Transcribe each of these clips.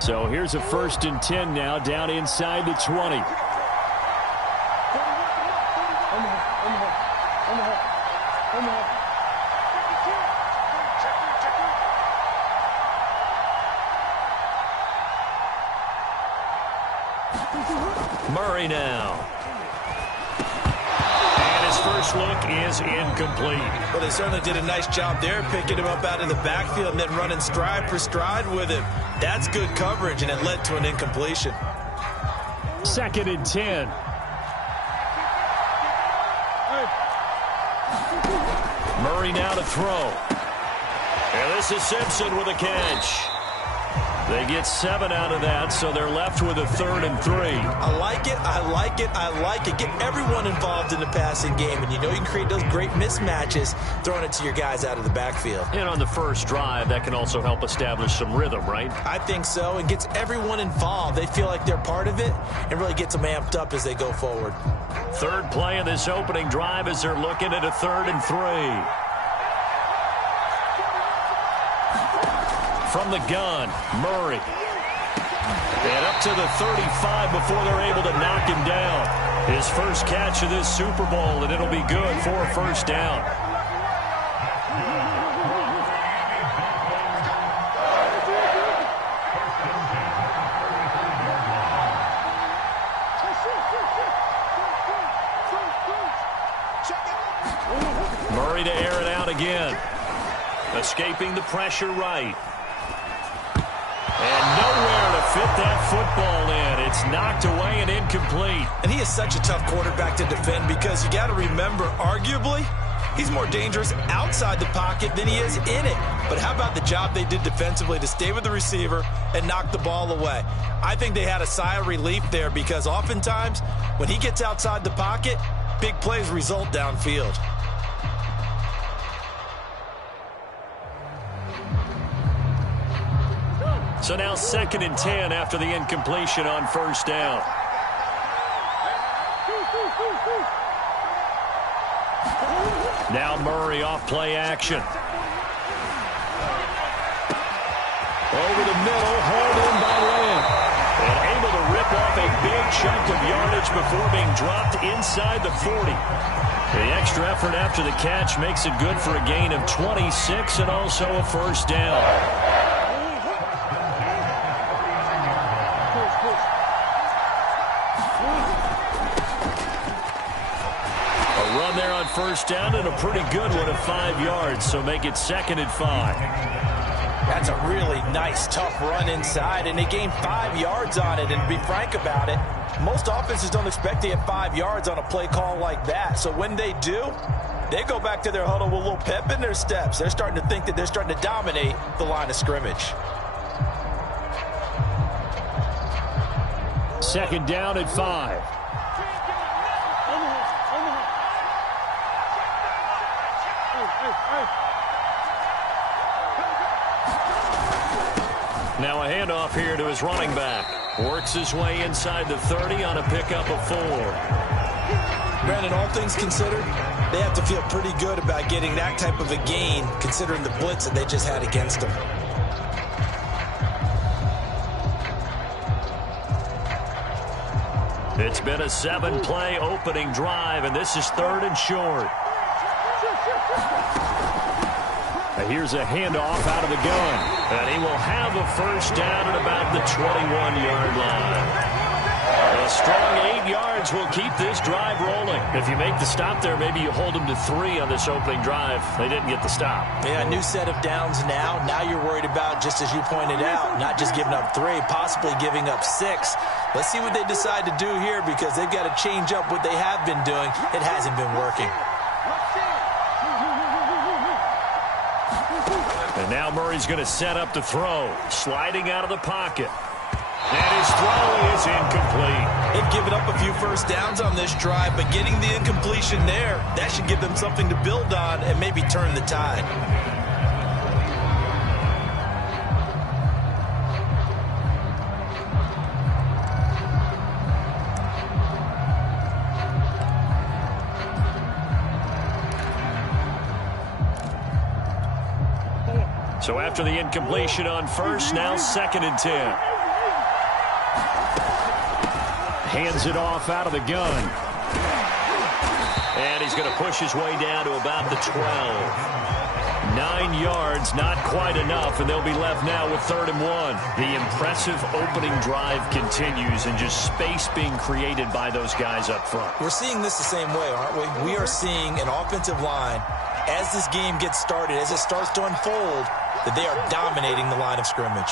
So here's a 1st and 10 now, down inside the 20. Murray now. And his first look is incomplete. Well, they certainly did a nice job there, picking him up out of the backfield and then running stride for stride with him. That's good coverage, and it led to an incompletion. 2nd and 10. Murray now to throw. And this is Simpson with a catch. They get 7 out of that, so they're left with a 3rd and 3. I like it, I like it, I like it. Get everyone involved in the passing game, and you know you can create those great mismatches throwing it to your guys out of the backfield. And on the first drive, that can also help establish some rhythm, right? I think so, and gets everyone involved. They feel like they're part of it and really gets them amped up as they go forward. 3rd play of this opening drive as they're looking at a 3rd and 3. From the gun, Murray. And up to the 35 before they're able to knock him down. His first catch of this Super Bowl, and it'll be good for a 1st down. Murray to air it out again. Escaping the pressure right. And nowhere to fit that football in. It's knocked away and incomplete. And he is such a tough quarterback to defend because you got to remember, arguably, he's more dangerous outside the pocket than he is in it. But how about the job they did defensively to stay with the receiver and knock the ball away? I think they had a sigh of relief there because oftentimes when he gets outside the pocket, big plays result downfield. So now 2nd and 10 after the incompletion on 1st down. Now Murray off play action. Over the middle, hauled in by Lamb. And able to rip off a big chunk of yardage before being dropped inside the 40. The extra effort after the catch makes it good for a gain of 26 and also a 1st down. Run there on 1st down and a pretty good one of 5 yards, so make it 2nd and 5. That's a really nice, tough run inside, and they gained 5 yards on it. And to be frank about it, most offenses don't expect to get 5 yards on a play call like that. So when they do, they go back to their huddle with a little pep in their steps. They're starting to think that they're starting to dominate the line of scrimmage. 2nd down at 5. Now a handoff here to his running back. Works his way inside the 30 on a pickup of 4. Brandon, all things considered, they have to feel pretty good about getting that type of a gain considering the blitz that they just had against them. It's been a 7-play opening drive, and this is 3rd and short. Here's a handoff out of the gun. And he will have a 1st down at about the 21-yard line. A strong 8 yards will keep this drive rolling. If you make the stop there, maybe you hold them to 3 on this opening drive. They didn't get the stop. Yeah, new set of downs now. Now you're worried about, just as you pointed out, not just giving up 3, possibly giving up 6. Let's see what they decide to do here because they've got to change up what they have been doing. It hasn't been working. And now Murray's going to set up the throw. Sliding out of the pocket. And his throw is incomplete. They've given up a few 1st downs on this drive, but getting the incompletion there, that should give them something to build on and maybe turn the tide. So after the incompletion on 1st, now 2nd and 10. Hands it off out of the gun. And he's going to push his way down to about the 12. 9 yards, not quite enough, and they'll be left now with 3rd and 1. The impressive opening drive continues, and just space being created by those guys up front. We're seeing this the same way, aren't we? We are seeing an offensive line, as this game gets started, as it starts to unfold, that they are dominating the line of scrimmage.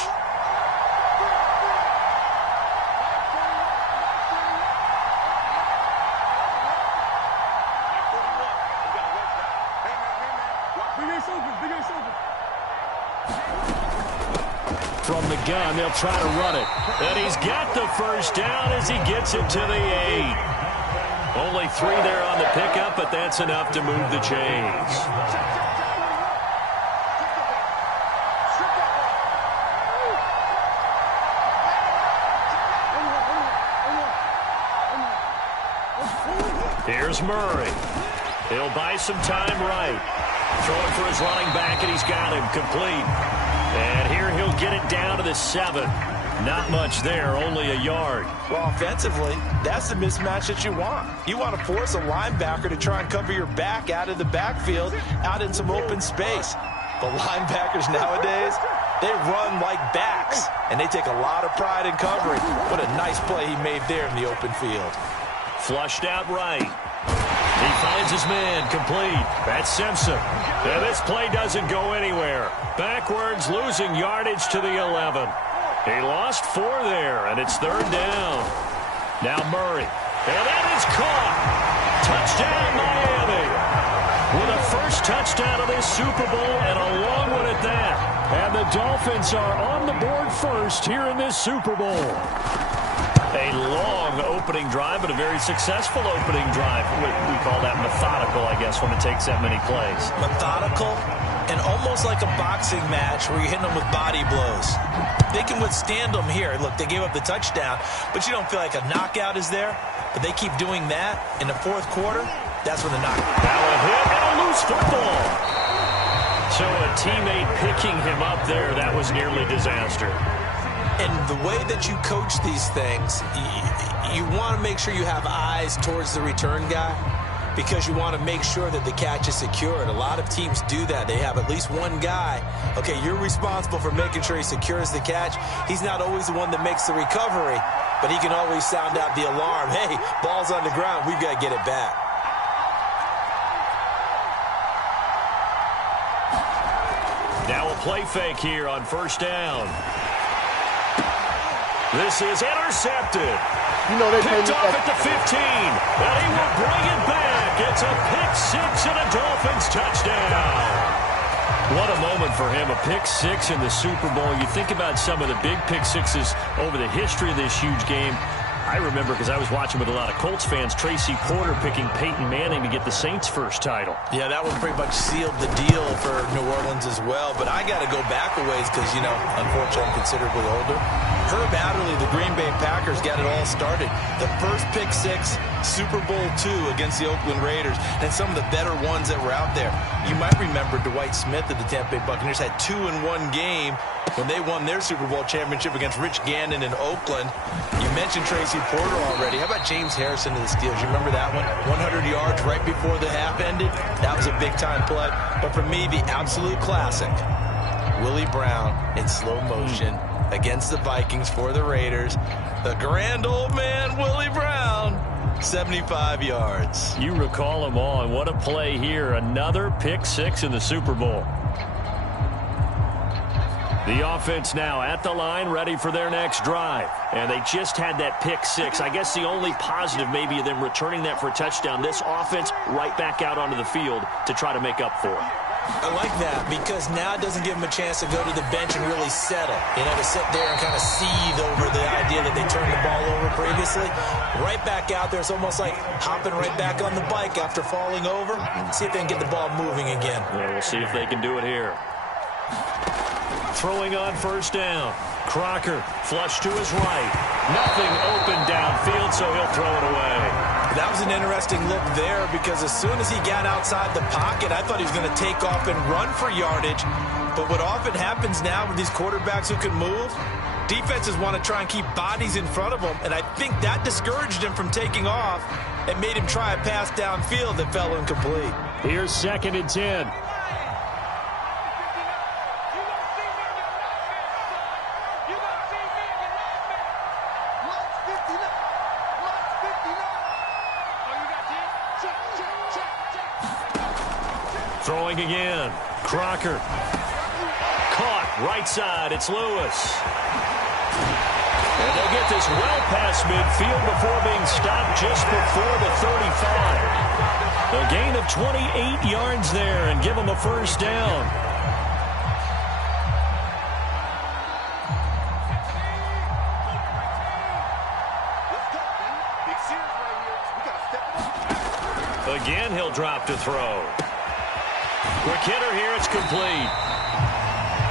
From the gun, they'll try to run it. And he's got the first down as he gets it to the 8. Only 3 there on the pickup, but that's enough to move the chains. Here's Murray. He'll buy some time right. Throwing for his running back, and he's got him complete. And here he'll get it down to the 7. Not much there, only a yard. Well, offensively, that's the mismatch that you want. You want to force a linebacker to try and cover your back out of the backfield, out in some open space. But linebackers nowadays, they run like backs, and they take a lot of pride in covering. What a nice play he made there in the open field. Flushed out right. He finds his man, complete. That's Simpson. And this play doesn't go anywhere. Backwards, losing yardage to the 11. He lost 4 there, and it's 3rd down. Now Murray. And that is caught. Touchdown, Miami. With a first touchdown of this Super Bowl, and a long one at that. And the Dolphins are on the board first here in this Super Bowl. A long opening drive, but a very successful opening drive. We call that methodical, I guess, when it takes that many plays. Methodical and almost like a boxing match where you're hitting them with body blows. They can withstand them here. Look, they gave up the touchdown, but you don't feel like a knockout is there. But they keep doing that in the 4th quarter. That's when the knockout. Now a hit and a loose football. So a teammate picking him up there, that was nearly disaster. And the way that you coach these things, you want to make sure you have eyes towards the return guy because you want to make sure that the catch is secured. A lot of teams do that. They have at least one guy. Okay, you're responsible for making sure he secures the catch. He's not always the one that makes the recovery, but he can always sound out the alarm. Hey, ball's on the ground. We've got to get it back. Now a play fake here on 1st down. This is intercepted. Picked off at the 15. And he will bring it back. It's a pick-6 and a Dolphins touchdown. What a moment for him. A pick-6 in the Super Bowl. You think about some of the big pick-6s over the history of this huge game. I remember, because I was watching with a lot of Colts fans, Tracy Porter picking Peyton Manning to get the Saints' first title. Yeah, that one pretty much sealed the deal for New Orleans as well. But I got to go back a ways because, you know, unfortunately I'm considerably older. Herb Adderley, the Green Bay Packers, got it all started. The first pick-6, Super Bowl II against the Oakland Raiders, and some of the better ones that were out there. You might remember Dwight Smith of the Tampa Bay Buccaneers had 2 in one game when they won their Super Bowl championship against Rich Gannon in Oakland. You mentioned Tracy Porter already. How about James Harrison of the Steelers? You remember that one? 100 yards right before the half ended. That was a big-time play. But for me, the absolute classic, Willie Brown in slow motion against the Vikings for the Raiders. The grand old man, Willie Brown, 75 yards. You recall them all, and what a play here. Another pick-6 in the Super Bowl. The offense now at the line, ready for their next drive. And they just had that pick-6. I guess the only positive maybe of them returning that for a touchdown. This offense right back out onto the field to try to make up for it. I like that because now it doesn't give them a chance to go to the bench and really settle. You know, to sit there and kind of seethe over the idea that they turned the ball over previously. Right back out there. It's almost like hopping right back on the bike after falling over. See if they can get the ball moving again. Yeah, we'll see if they can do it here. Throwing on 1st down. Crocker flush to his right. Nothing open downfield, so he'll throw it away. That was an interesting look there because as soon as he got outside the pocket, I thought he was going to take off and run for yardage. But what often happens now with these quarterbacks who can move, Defenses want to try and keep bodies in front of them, and I think that discouraged him from taking off and made him try a pass downfield that fell incomplete. Here's 2nd and 10. Throwing again. Crocker. Caught. Right side. It's Lewis. And they'll get this well past midfield before being stopped just before the 35. A gain of 28 yards there and give them a first down. Again, he'll drop to throw. Quick hitter here, it's complete.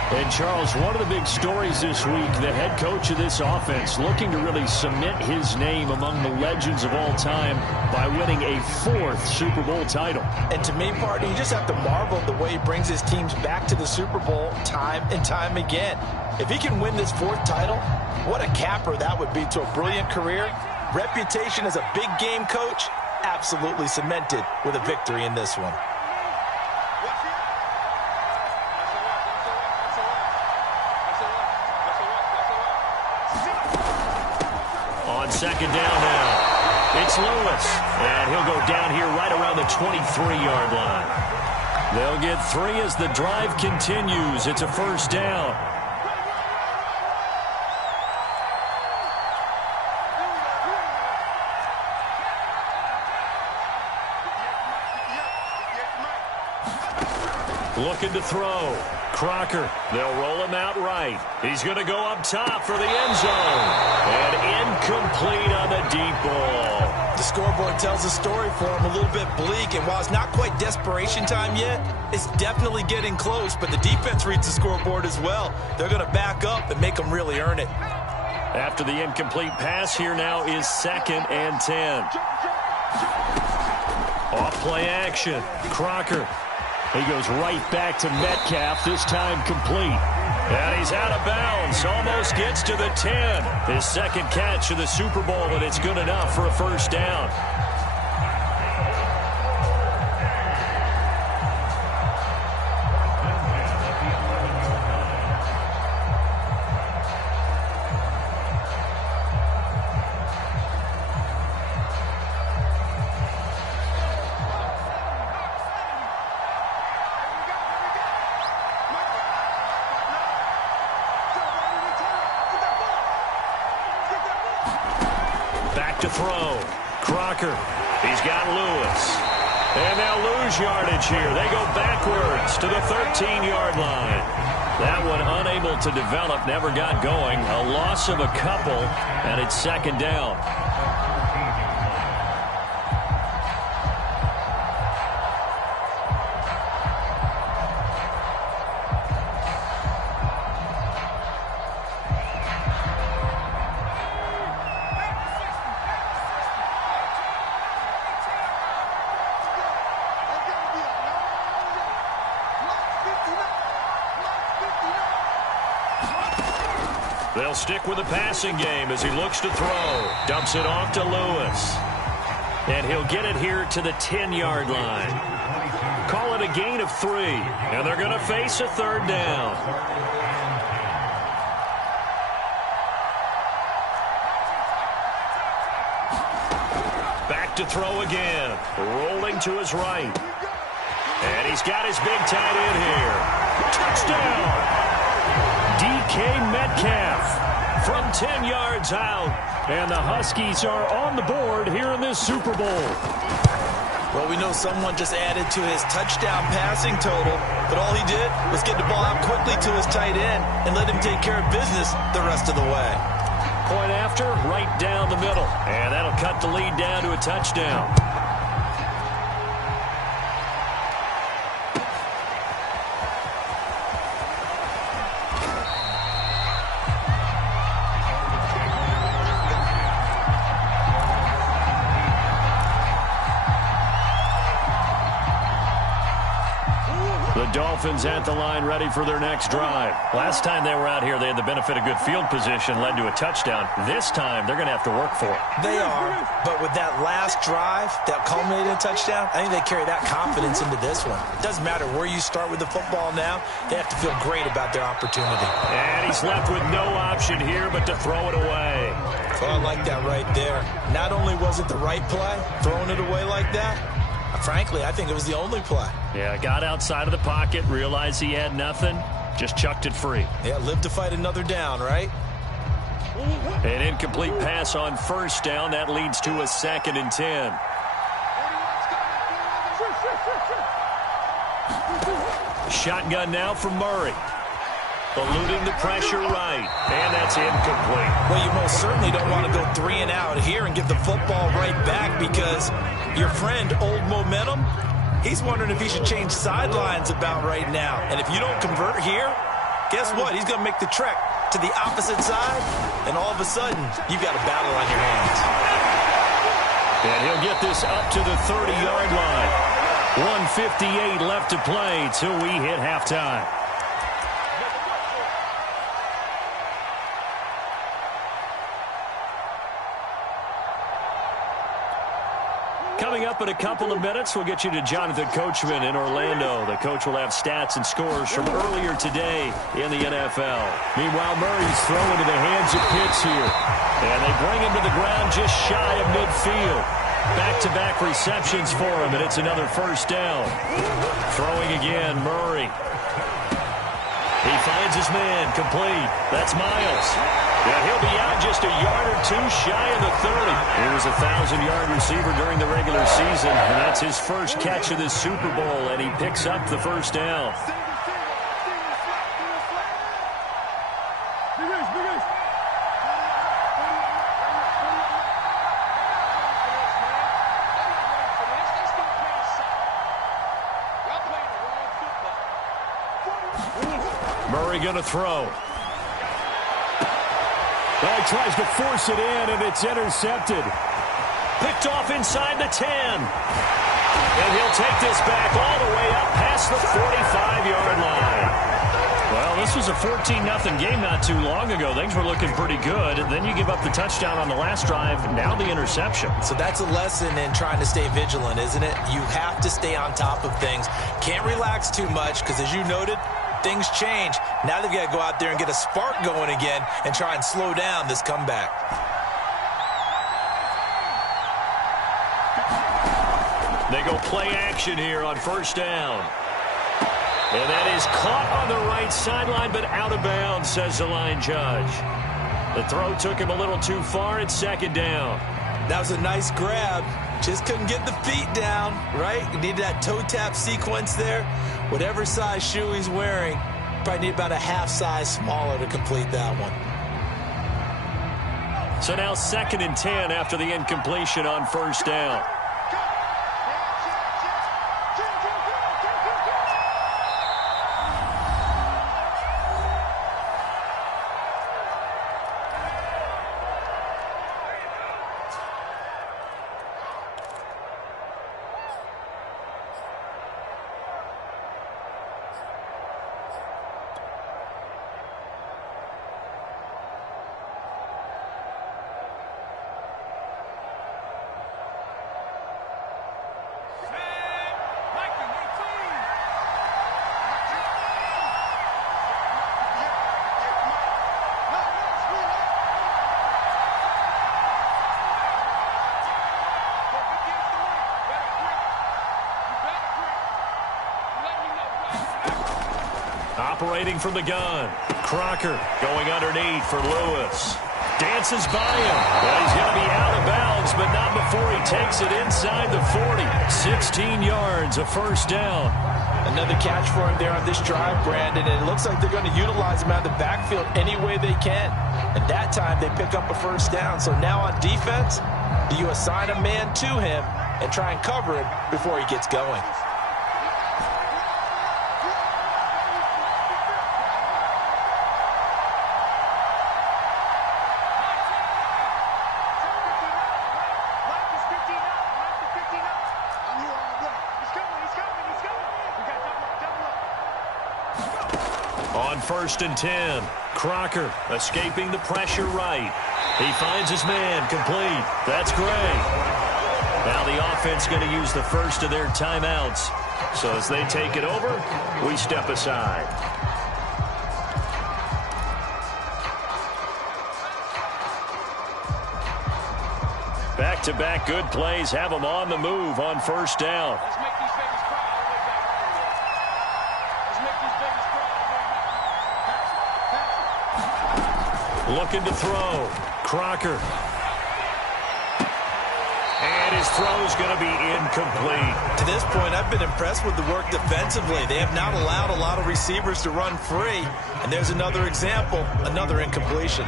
And Charles, one of the big stories this week, the head coach of this offense looking to really cement his name among the legends of all time by winning a 4th Super Bowl title. And to me, partner, you just have to marvel at the way he brings his teams back to the Super Bowl time and time again. If he can win this 4th title, what a capper that would be to a brilliant career. Reputation as a big game coach, absolutely cemented with a victory in this one. On 2nd down now, it's Lewis, and he'll go down here right around the 23-yard line. They'll get 3 as the drive continues. It's a first down. Looking to throw. Crocker. They'll roll him out right. He's going to go up top for the end zone. And incomplete on the deep ball. The scoreboard tells a story for him, a little bit bleak. And while it's not quite desperation time yet, it's definitely getting close. But the defense reads the scoreboard as well. They're going to back up and make them really earn it. After the incomplete pass, here now is 2nd and 10. Off play action. Crocker. He goes right back to Metcalf, this time complete. And he's out of bounds, almost gets to the 10. His 2nd catch of the Super Bowl, and it's good enough for a first down. To throw. Crocker. He's got Lewis. And they'll lose yardage here. They go backwards to the 13-yard line. That one unable to develop, never got going. A loss of a couple, and it's 2nd down. They'll stick with the passing game as he looks to throw. Dumps it off to Lewis. And he'll get it here to the 10-yard line. Call it a gain of 3. And they're going to face a 3rd down. Back to throw again. Rolling to his right. And he's got his big tight end here. Touchdown! DK Metcalf from 10 yards out. And the Huskies are on the board here in this Super Bowl. Well, we know someone just added to his touchdown passing total, but all he did was get the ball out quickly to his tight end and let him take care of business the rest of the way. Point after, right down the middle. And that'll cut the lead down to a touchdown. Dolphins at the line ready for their next drive. Last time they were out here, they had the benefit of good field position, led to a touchdown. This time, they're going to have to work for it. They are, but with that last drive that culminated in a touchdown, I think they carry that confidence into this one. It doesn't matter where you start with the football now. They have to feel great about their opportunity. And he's left with no option here but to throw it away. So I like that right there. Not only was it the right play, throwing it away like that, frankly, I think it was the only play. Yeah, got outside of the pocket, realized he had nothing, just chucked it free. Yeah, live to fight another down, right? An incomplete pass on first down. That leads to a 2nd and 10. Shotgun now from Murray. Eluding the pressure right. And that's incomplete. Well, you most certainly don't want to go 3 and out here and give the football right back because your friend, Old Momentum, he's wondering if he should change sidelines about right now. And if you don't convert here, guess what? He's going to make the trek to the opposite side, and all of a sudden, you've got a battle on your hands. And he'll get this up to the 30-yard line. 1:58 left to play till we hit halftime. Coming up in a couple of minutes, we'll get you to Jonathan Coachman in Orlando. The coach will have stats and scores from earlier today in the NFL. Meanwhile, Murray's throwing to the hands of Pitts here. And they bring him to the ground just shy of midfield. Back-to-back receptions for him, and it's another first down. Throwing again, Murray. He finds his man, complete. That's Miles. And he'll be out just a yard or two shy of the 30. He was a 1,000-yard receiver during the regular season, and that's his first catch of this Super Bowl, and he picks up the first down. Murray going to throw. Well, he tries to force it in, and it's intercepted. Picked off inside the 10. And he'll take this back all the way up past the 45-yard line. Well, this was a 14-0 game not too long ago. Things were looking pretty good. Then you give up the touchdown on the last drive. Now the interception. So that's a lesson in trying to stay vigilant, isn't it? You have to stay on top of things. Can't relax too much because, as you noted, things change. Now they've got to go out there and get a spark going again and try and slow down this comeback. They go play action here on first down. And that is caught on the right sideline, but out of bounds, says the line judge. The throw took him a little too far. It's 2nd down. That was a nice grab. Just couldn't get the feet down, right? You needed that toe tap sequence there. Whatever size shoe he's wearing, probably need about a half size smaller to complete that one. So now 2nd and 10 after the incompletion on first down. Operating from the gun. Crocker going underneath for Lewis. Dances by him. Well, he's going to be out of bounds, but not before he takes it inside the 40. 16 yards, a first down. Another catch for him there on this drive, Brandon, and it looks like they're going to utilize him out of the backfield any way they can. And that time they pick up a first down. So now on defense, do you assign a man to him and try and cover him before he gets going? On 1st and 10, Crocker escaping the pressure right. He finds his man, complete. That's Gray. Now the offense going to use the first of their timeouts. So as they take it over, we step aside. Back-to-back good plays have them on the move on 1st down. Looking to throw. Crocker. And his throw's going to be incomplete. To this point, I've been impressed with the work defensively. They have not allowed a lot of receivers to run free. And there's another example, another incompletion.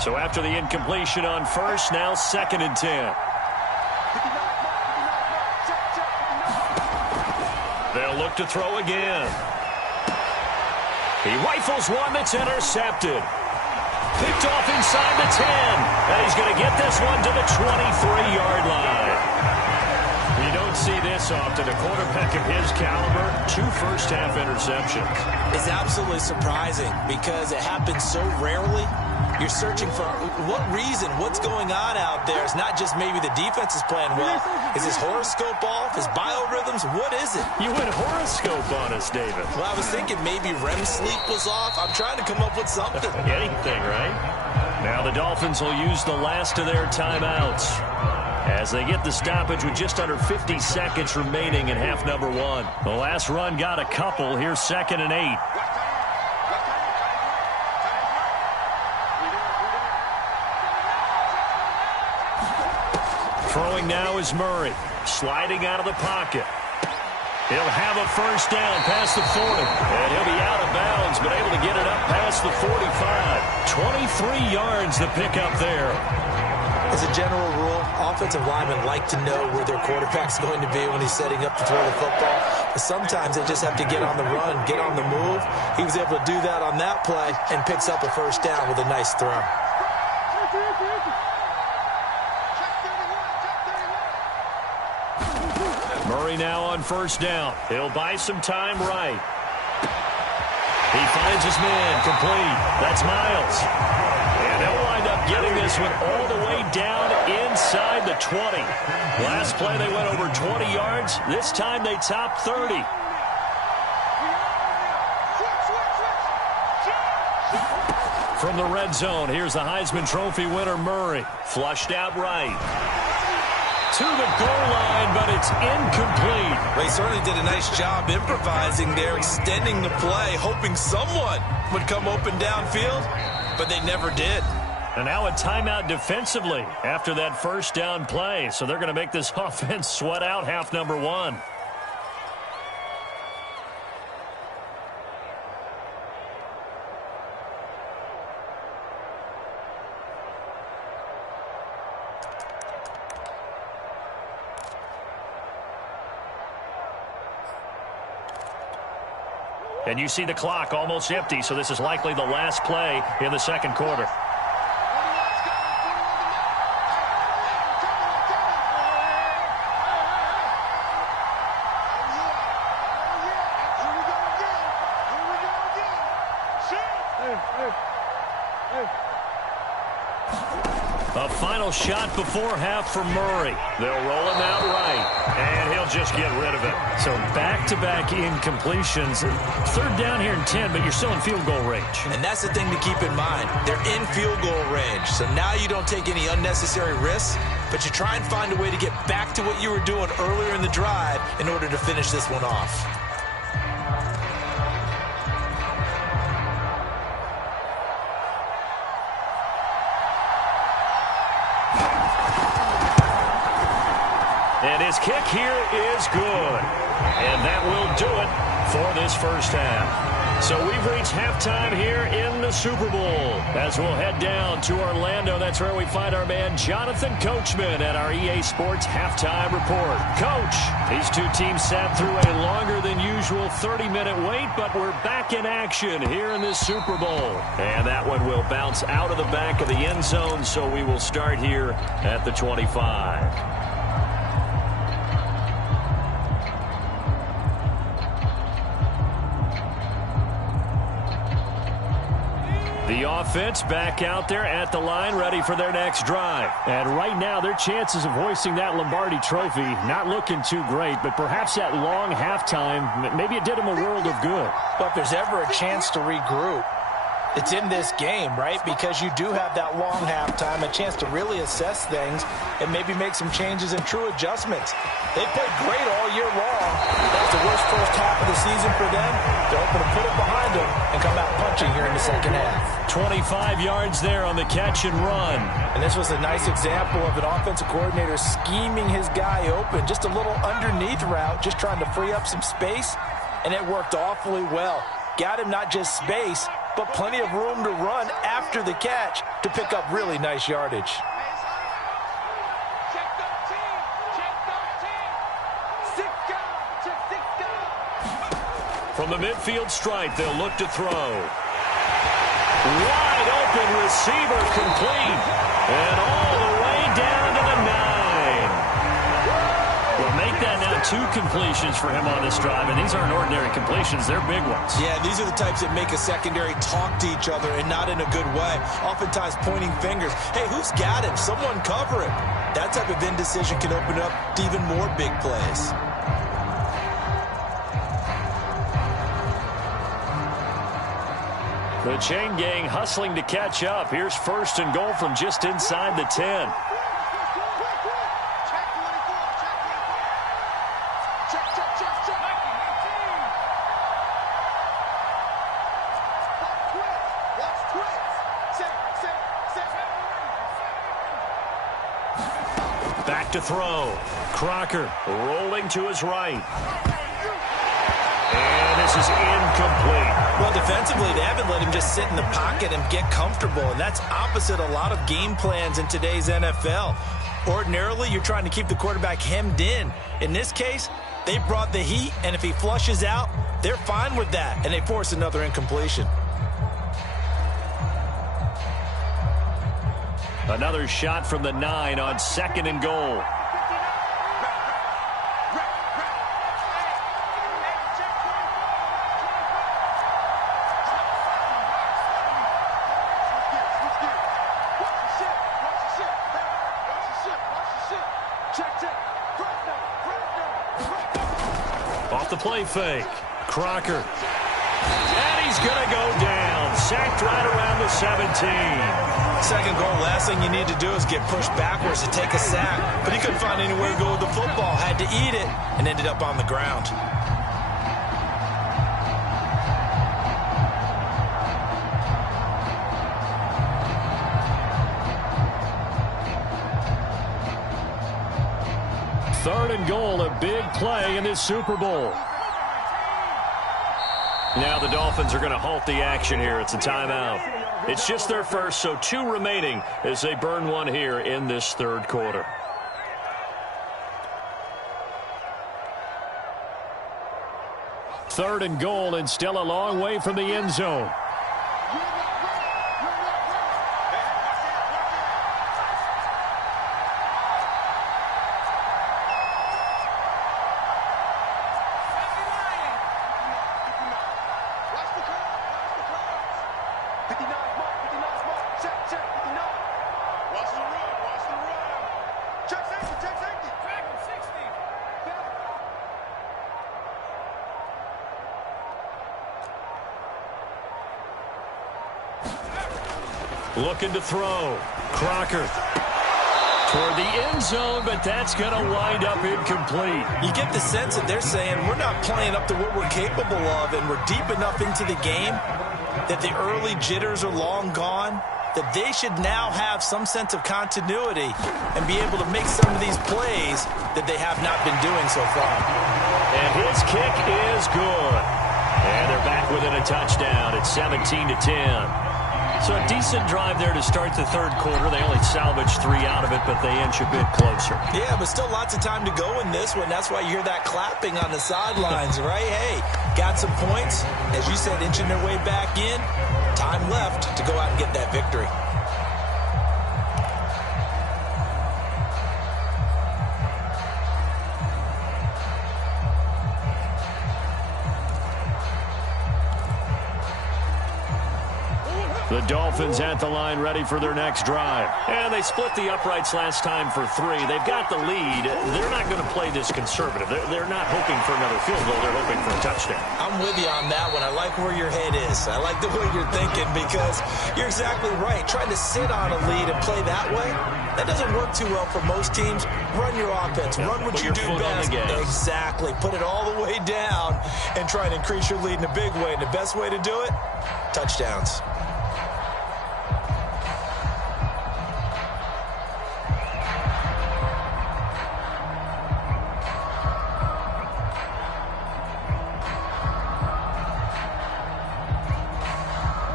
So after the incompletion on 1st, now 2nd and 10. They'll look to throw again. He rifles one that's intercepted. Picked off inside the 10. And he's going to get this one to the 23-yard line. You don't see this often. A quarterback of his caliber, 2 first-half interceptions. It's absolutely surprising because it happens so rarely. You're searching for what reason, what's going on out there. It's not just maybe the defense is playing well. Is his horoscope off? His biorhythms? What is it? You went horoscope on us, David. Well, I was thinking maybe REM sleep was off. I'm trying to come up with something. Anything, right? Now the Dolphins will use the last of their timeouts as they get the stoppage with just under 50 seconds remaining in half number 1. The last run got a couple. Here's 2nd and 8. Throwing now is Murray, sliding out of the pocket. He'll have a first down past the 40, and he'll be out of bounds, but able to get it up past the 45. 23 yards to pick up there. As a general rule, offensive linemen like to know where their quarterback's going to be when he's setting up to throw the football. But sometimes they just have to get on the run, get on the move. He was able to do that on that play and picks up a first down with a nice throw. Murray now on 1st down. He'll buy some time right. He finds his man, complete. That's Miles. And they'll wind up getting this one all the way down inside the 20. Last play they went over 20 yards. This time they topped 30. From the red zone, here's the Heisman Trophy winner, Murray. Flushed out right. To the goal line, but it's incomplete. Well, he certainly did a nice job improvising there, extending the play, hoping someone would come open downfield, but they never did. And now a timeout defensively after that first down play. So they're going to make this offense sweat out half number 1. And you see the clock almost empty, so this is likely the last play in the 2nd quarter. A final shot before half for Murray. They'll roll him out right, and he'll just get rid of it. So back-to-back incompletions. 3rd down here and 10, but you're still in field goal range. And that's the thing to keep in mind. They're in field goal range, so now you don't take any unnecessary risks, but you try and find a way to get back to what you were doing earlier in the drive in order to finish this one off. And his kick here is good. And that will do it for this first half. So we've reached halftime here in the Super Bowl. As we'll head down to Orlando, that's where we find our man Jonathan Coachman at our EA Sports Halftime Report. Coach, these two teams sat through a longer than usual 30-minute wait, but we're back in action here in this Super Bowl. And that one will bounce out of the back of the end zone, so we will start here at the 25. offense back out there at the line, ready for their next drive. And right now, their chances of hoisting that Lombardi trophy not looking too great, but perhaps that long halftime, maybe it did them a world of good. But if there's ever a chance to regroup, it's in this game, right? Because you do have that long halftime, a chance to really assess things and maybe make some changes and true adjustments. They played great all year long. That was the worst first half of the season for them. They're hoping to put it behind them and come out punching here in the second half. 25 yards there on the catch and run. And this was a nice example of an offensive coordinator scheming his guy open. Just a little underneath route, just trying to free up some space, and it worked awfully well. Got him not just space, but plenty of room to run after the catch to pick up really nice yardage. From the midfield stripe, they'll look to throw. Wide open receiver complete. And all the way down to the 9. Well, make that now 2 completions for him on this drive, and these aren't ordinary completions. They're big ones. Yeah, these are the types that make a secondary talk to each other and not in a good way. Oftentimes pointing fingers. Hey, who's got him? Someone cover him. That type of indecision can open up to even more big plays. The chain gang hustling to catch up. Here's 1st and goal from just inside the 10. Back to throw. Crocker rolling to his right. And this is incomplete. Well, defensively, they haven't let him just sit in the pocket and get comfortable, and that's opposite a lot of game plans in today's NFL. Ordinarily, you're trying to keep the quarterback hemmed in. In this case, they brought the heat, and if he flushes out, they're fine with that, and they force another incompletion. Another shot from the 9 on 2nd and goal. Off the play fake. Crocker. And he's going to go down. Sacked right around the 17. Second goal, last thing you need to do is get pushed backwards to take a sack. But he couldn't find anywhere to go with the football. Had to eat it and ended up on the ground. Third and goal, a big play in this Super Bowl. Now the Dolphins are going to halt the action here. It's a timeout. It's just their first, so 2 remaining as they burn one here in this third quarter. Third and goal, and still a long way from the end zone. Looking to throw. Crocker. Toward the end zone, but that's going to wind up incomplete. You get the sense that they're saying we're not playing up to what we're capable of, and we're deep enough into the game that the early jitters are long gone, that they should now have some sense of continuity and be able to make some of these plays that they have not been doing so far. And his kick is good. And they're back within a touchdown. It's 17-10. So a decent drive there to start the third quarter. They only salvaged 3 out of it, but they inch a bit closer. Yeah, but still lots of time to go in this one. That's why you hear that clapping on the sidelines, right? Hey, got some points. As you said, inching their way back in. Time left to go out and get that victory. The Dolphins at the line ready for their next drive. And they split the uprights last time for 3. They've got the lead. They're not going to play this conservative. They're not hoping for another field goal. They're hoping for a touchdown. I'm with you on that one. I like where your head is. I like the way you're thinking because you're exactly right. Trying to sit on a lead and play that way, that doesn't work too well for most teams. Run your offense. Run what you do best. Exactly. Put it all the way down and try and increase your lead in a big way. And the best way to do it, touchdowns.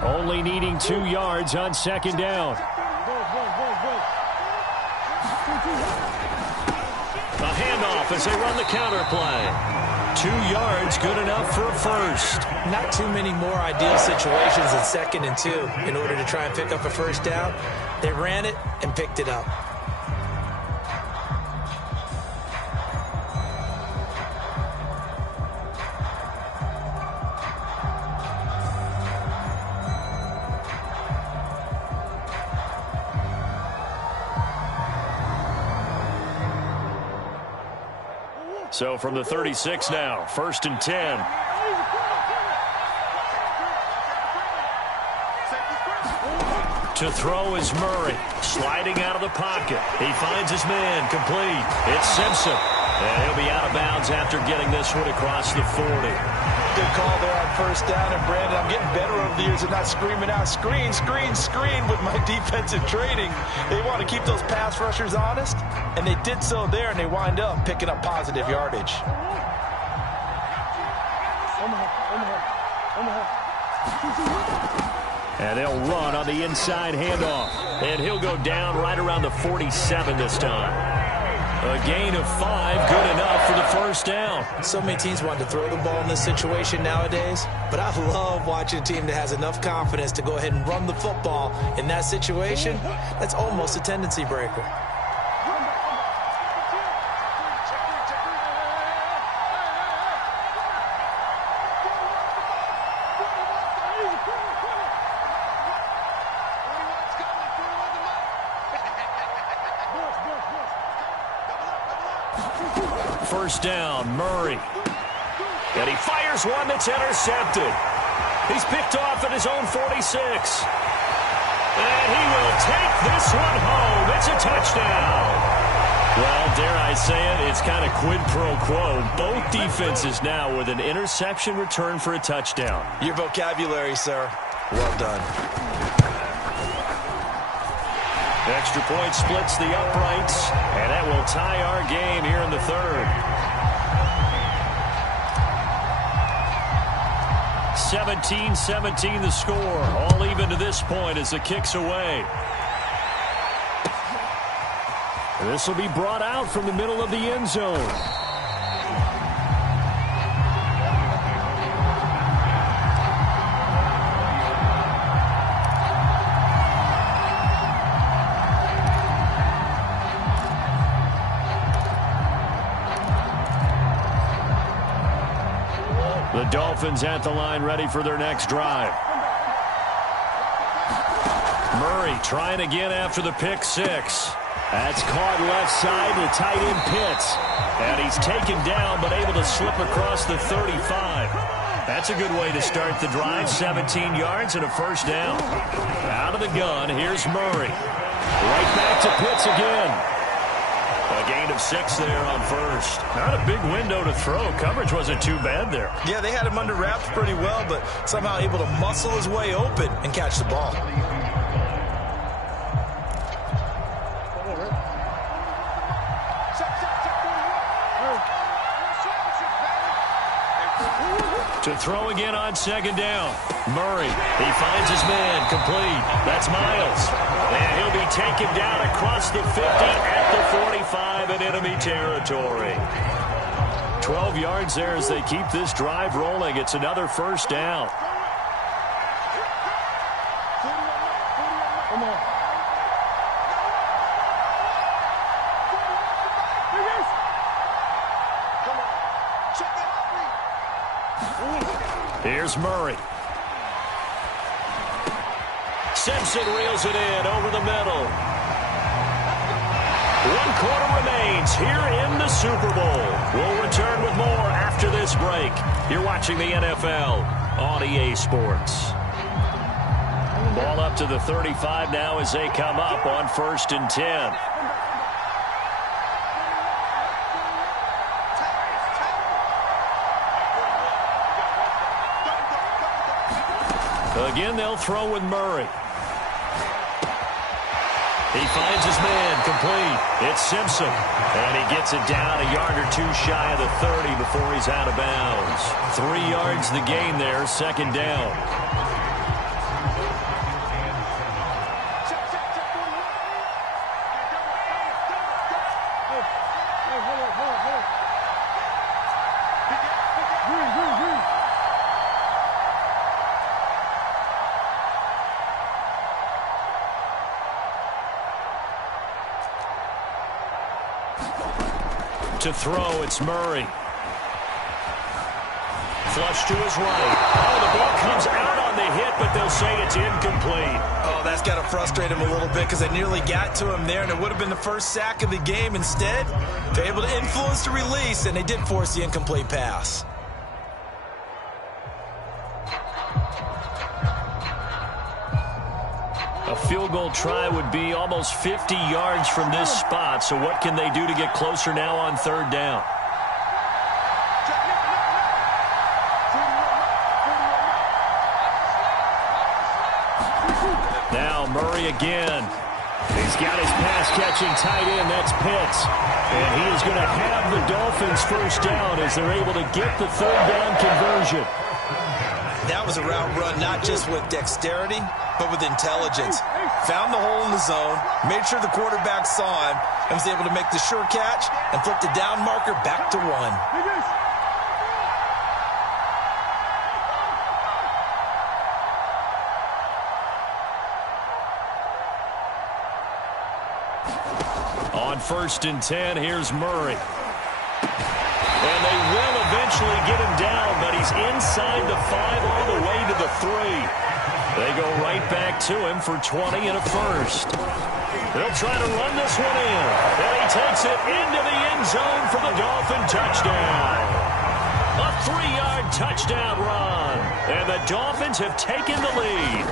Only needing 2 yards on second down. A handoff as they run the counter play. 2 yards, good enough for a first. Not too many more ideal situations than 2nd and 2 in order to try and pick up a first down. They ran it and picked it up. So from the 36 now, 1st and 10. To throw is Murray, sliding out of the pocket. He finds his man, complete. It's Simpson, and he'll be out of bounds after getting this one across the 40. Good call there on first down, and Brandon, I'm getting better over the years of not screaming out, screen, screen, screen with my defensive training. They want to keep those pass rushers honest, and they did so there, and they wind up picking up positive yardage. And they'll run on the inside handoff. And he'll go down right around the 47 this time. A gain of 5, good enough for the first down. So many teams want to throw the ball in this situation nowadays, but I love watching a team that has enough confidence to go ahead and run the football in that situation. That's almost a tendency breaker. First down, Murray. And he fires one that's intercepted. He's picked off at his own 46. And he will take this one home. It's a touchdown. Well, dare I say it, it's kind of quid pro quo. Both defenses now with an interception return for a touchdown. Your vocabulary, sir. Well done. Extra point splits the uprights, and that will tie our game here in the 3rd. 17-17 the score. All even to this point as the kick's away. This will be brought out from the middle of the end zone. The Dolphins at the line ready for their next drive. Murray trying again after the pick 6. That's caught left side to tight end Pitts. And he's taken down but able to slip across the 35. That's a good way to start the drive. 17 yards and a first down. Out of the gun, here's Murray. Right back to Pitts again. A gain of 6 there on first. Not a big window to throw. Coverage wasn't too bad there. Yeah, they had him under wraps pretty well, but somehow able to muscle his way open and catch the ball. To throw again on second down. Murray, he finds his man, complete. That's Miles. And he'll be taken down across the 50 at the 45 in enemy territory. 12 yards there as they keep this drive rolling. It's another first down. Here's Murray. Simpson reels it in over the middle. 1 quarter remains here in the Super Bowl. We'll return with more after this break. You're watching the NFL on EA Sports. Ball up to the 35 now as they come up on 1st and 10. Again, they'll throw with Murray. He finds his man complete. It's Simpson. And he gets it down a yard or two shy of the 30 before he's out of bounds. 3 yards the gain there, 2nd down. To throw, it's Murray. Flush to his right. Oh, the ball comes out on the hit, but they'll say it's incomplete. Oh, that's got to frustrate him a little bit because they nearly got to him there, and it would have been the first sack of the game. Instead, they're able to influence the release, and they did force the incomplete pass. A field goal try would be almost 50 yards from this spot, so what can they do to get closer now on 3rd down? Now Murray again. He's got his pass-catching tight end. That's Pitts. And he is going to have the Dolphins 1st down as they're able to get the 3rd down conversion. That was a route run not just with dexterity, but with intelligence. Found the hole in the zone, made sure the quarterback saw him, and was able to make the sure catch and flip the down marker back to 1. On 1st and 10, here's Murray. And they will eventually get him down, but he's inside the 5 all the way to the 3. They go right back to him for 20 and a first. They'll try to run this one in. And he takes it into the end zone for the Dolphin touchdown. A 3-yard touchdown run. And the Dolphins have taken the lead.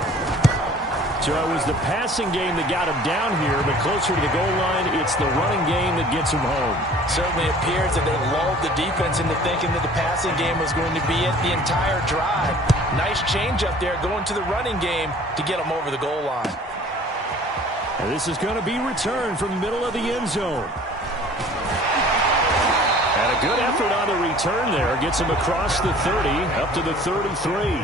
So it was the passing game that got him down here, but closer to the goal line, it's the running game that gets him home. Certainly appears that they lulled the defense into thinking that the passing game was going to be it the entire drive. Nice change up there going to the running game to get them over the goal line. And this is going to be returned from the middle of the end zone. And a good effort on the return there. Gets him across the 30, up to the 33.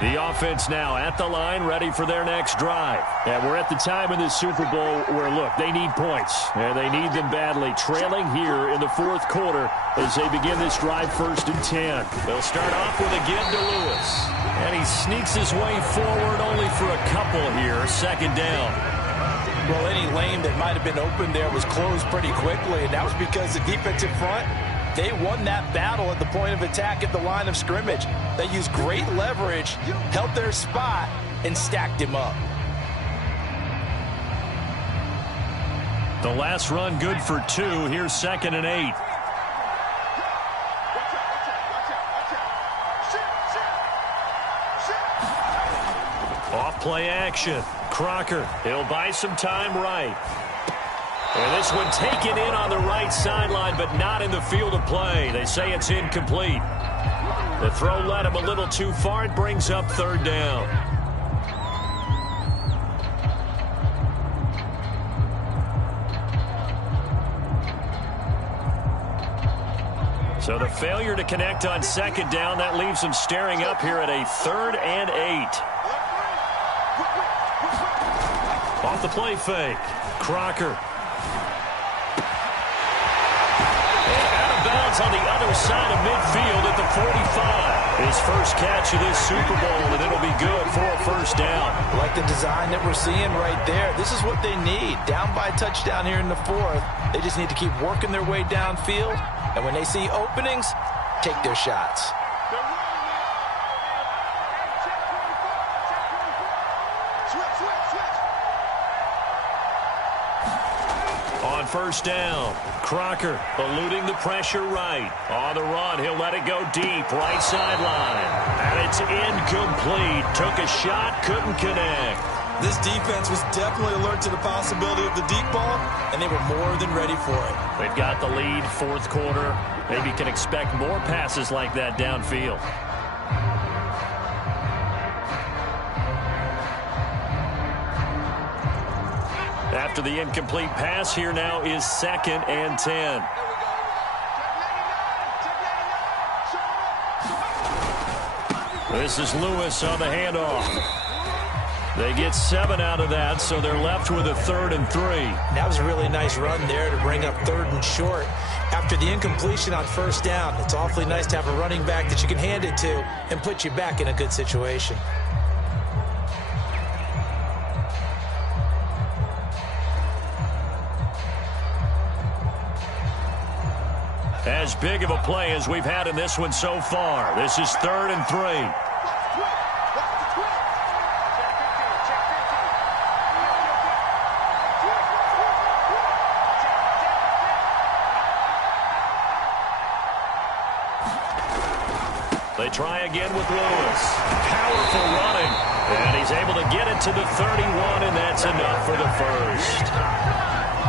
The offense now at the line, ready for their next drive. And we're at the time in this Super Bowl where, look, they need points. And they need them badly. Trailing here in the 4th quarter as they begin this drive 1st and 10. They'll start off with a give to Lewis. And he sneaks his way forward only for a couple here. 2nd down. Well, any lane that might have been open there was closed pretty quickly. And that was because the defensive front, they won that battle at the point of attack at the line of scrimmage. They used great leverage, held their spot, and stacked him up. The last run good for 2. Here's 2nd and 8. Off play action. Crocker, he'll buy some time right. And this one taken in on the right sideline, but not in the field of play. They say it's incomplete. The throw led him a little too far. It brings up 3rd down. So the failure to connect on 2nd down, that leaves them staring up here at a 3rd and 8. Off the play fake. Crocker. He's on the other side of midfield at the 45. His first catch of this Super Bowl, and it'll be good for a first down. Like the design that we're seeing right there. This is what they need. Down by a touchdown here in the fourth. They just need to keep working their way downfield. And when they see openings, take their shots. On first down, Crocker eluding the pressure right. On the run, he'll let it go deep, right sideline. And it's incomplete. Took a shot, couldn't connect. This defense was definitely alert to the possibility of the deep ball, and they were more than ready for it. They've got the lead, fourth quarter. Maybe can expect more passes like that downfield. After the incomplete pass, here now is 2nd and 10. This is Lewis on the handoff. They get 7 out of that, so they're left with a 3rd and 3. That was a really nice run there to bring up 3rd and short. After the incompletion on first down, it's awfully nice to have a running back that you can hand it to and put you back in a good situation. As big of a play as we've had in this one so far. This is 3rd and 3. They try again with Lewis. Powerful running. And he's able to get it to the 31, and that's enough for the first.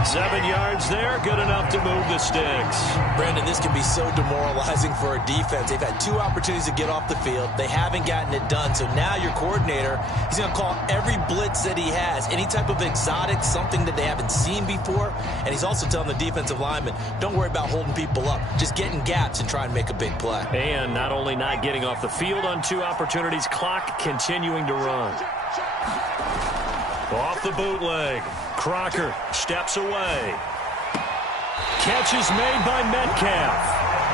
7 yards there, good enough to move the sticks. Brandon, this can be so demoralizing for a defense. They've had 2 opportunities to get off the field. They haven't gotten it done. So now your coordinator, he's going to call every blitz that he has, any type of exotic, something that they haven't seen before. And he's also telling the defensive lineman, don't worry about holding people up. Just get in gaps and try and make a big play. And not only not getting off the field on 2 opportunities, clock continuing to run. Off the bootleg. Crocker steps away. Catch is made by Metcalf.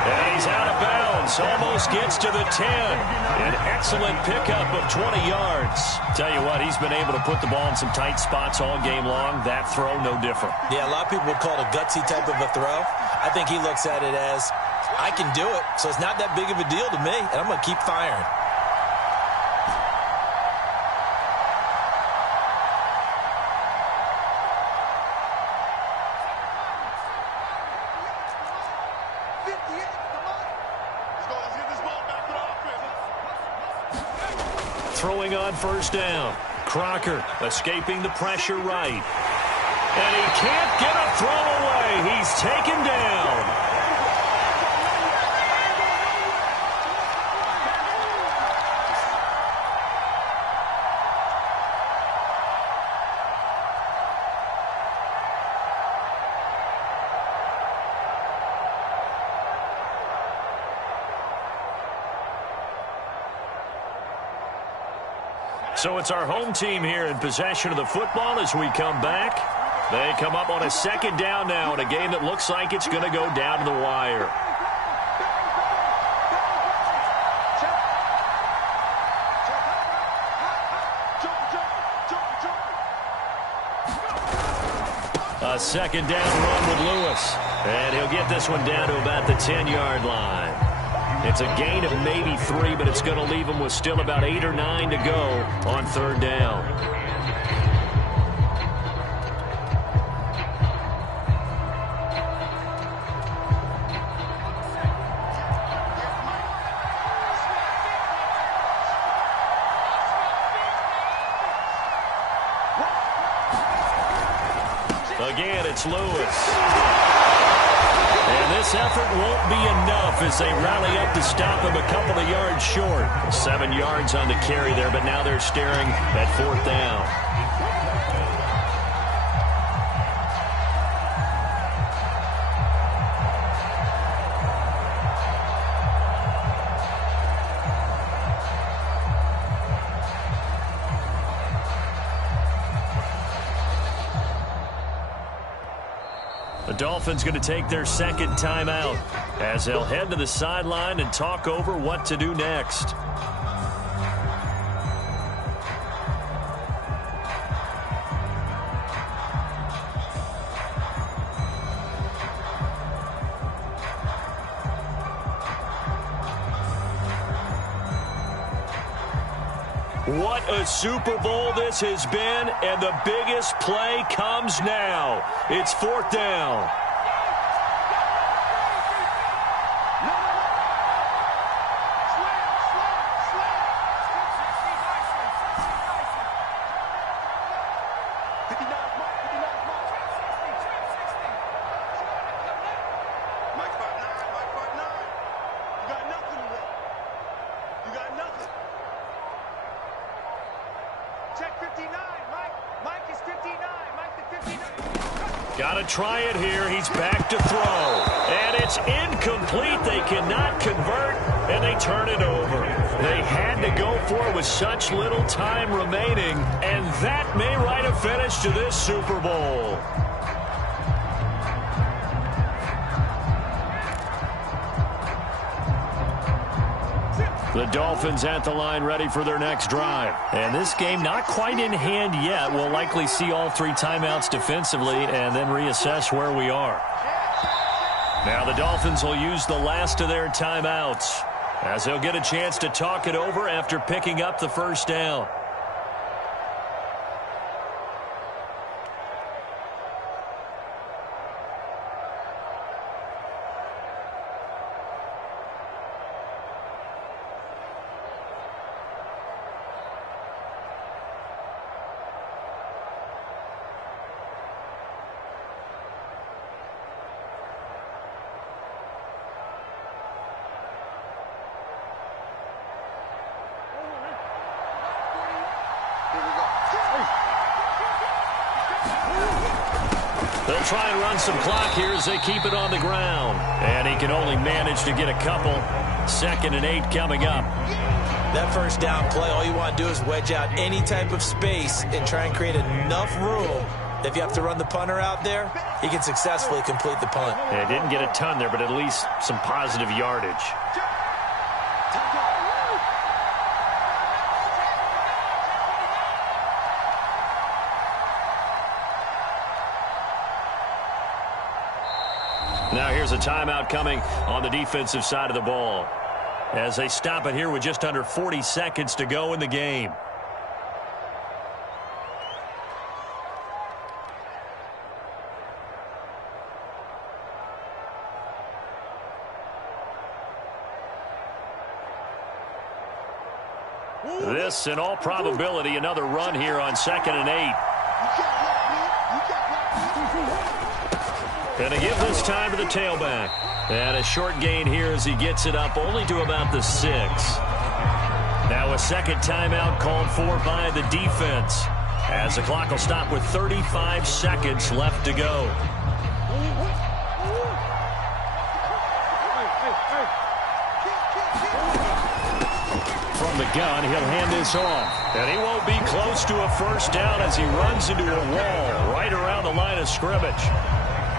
And he's out of bounds. Almost gets to the 10. An excellent pickup of 20 yards. Tell you what, he's been able to put the ball in some tight spots all game long. That throw, no different. Yeah, a lot of people would call it a gutsy type of a throw. I think he looks at it as, I can do it, so it's not that big of a deal to me, and I'm going to keep firing. Throwing on first down. Crocker escaping the pressure right. And he can't get a throw away. He's taken down. So it's our home team here in possession of the football as we come back. They come up on a 2nd down now in a game that looks like it's going to go down to the wire. A 2nd down run with Lewis. And he'll get this one down to about the 10-yard line. It's a gain of maybe 3, but it's going to leave him with still about 8 or 9 to go on 3rd down. Again, it's Lewis. And this effort won't be enough as they rally up to stop him a couple of yards short. 7 yards on the carry there, but now they're staring at 4th down. Dolphins going to take their second timeout as they'll head to the sideline and talk over what to do next. What a Super Bowl this has been, and the biggest play comes now. It's fourth down. Got to try it here. He's back to throw. And it's incomplete. They cannot convert, and they turn it over. They had to go for it with such little time remaining, and that may write a finish to this Super Bowl. The Dolphins at the line ready for their next drive. And this game not quite in hand yet. We'll likely see all three timeouts defensively and then reassess where we are. Now the Dolphins will use the last of their timeouts as they'll get a chance to talk it over after picking up the first down. They'll try and run some clock here as they keep it on the ground. And he can only manage to get a couple. 2nd and 8 coming up. That first down play, all you want to do is wedge out any type of space and try and create enough room. If you have to run the punter out there, he can successfully complete the punt. Yeah, didn't get a ton there, but at least some positive yardage. Now here's a timeout coming on the defensive side of the ball as they stop it here with just under 40 seconds to go in the game. This, in all probability, another run here on 2nd and 8. Going to give this time to the tailback. And a short gain here as he gets it up only to about the 6. Now a second timeout called for by the defense as the clock will stop with 35 seconds left to go. From the gun, he'll hand this off. And he won't be close to a first down as he runs into a wall right around the line of scrimmage.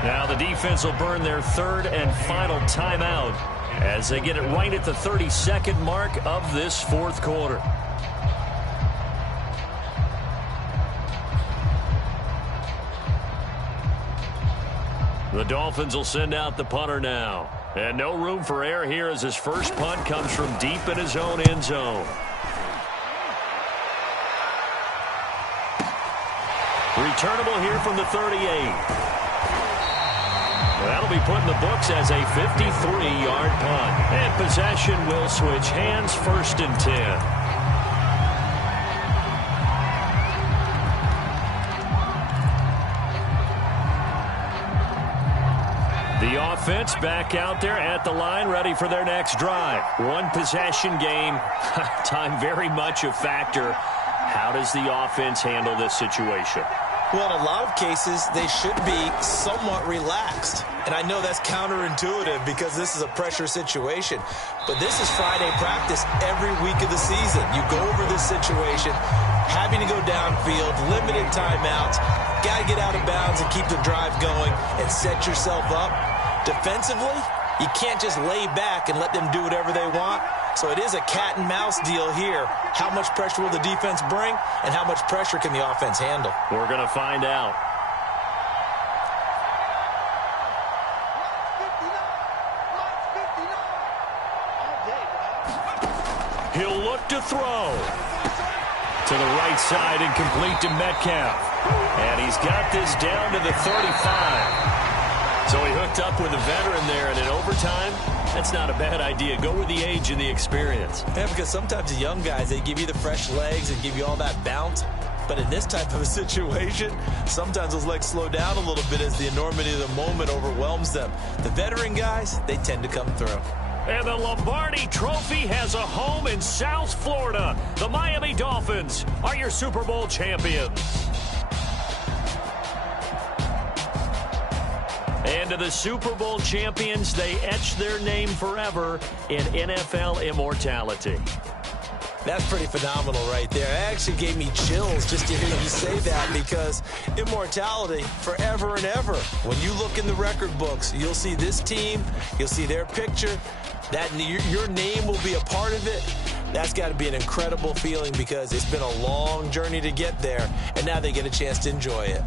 Now the defense will burn their third and final timeout as they get it right at the 32nd mark of this fourth quarter. The Dolphins will send out the punter now. And no room for error here as his first punt comes from deep in his own end zone. Returnable here from the 38. That'll be put in the books as a 53-yard punt. And possession will switch hands, 1st and 10. The offense back out there at the line, ready for their next drive. One possession game. Time very much a factor. How does the offense handle this situation? Well, in a lot of cases, they should be somewhat relaxed. And I know that's counterintuitive because this is a pressure situation. But this is Friday practice every week of the season. You go over this situation, having to go downfield, limited timeouts, got to get out of bounds and keep the drive going and set yourself up. Defensively, you can't just lay back and let them do whatever they want. So it is a cat and mouse deal here. How much pressure will the defense bring, and how much pressure can the offense handle? We're going to find out. He'll look to throw. To the right side and complete to Metcalf. And he's got this down to the 35. So he hooked up with a veteran there, and in overtime, that's not a bad idea. Go with the age and the experience. Yeah, because sometimes the young guys, they give you the fresh legs and give you all that bounce. But in this type of a situation, sometimes those legs slow down a little bit as the enormity of the moment overwhelms them. The veteran guys, they tend to come through. And the Lombardi Trophy has a home in South Florida. The Miami Dolphins are your Super Bowl champions. And to the Super Bowl champions, they etch their name forever in NFL immortality. That's pretty phenomenal right there. It actually gave me chills just to hear you say that, because immortality forever and ever. When you look in the record books, you'll see this team, you'll see their picture, that your name will be a part of it. That's got to be an incredible feeling because it's been a long journey to get there, and now they get a chance to enjoy it.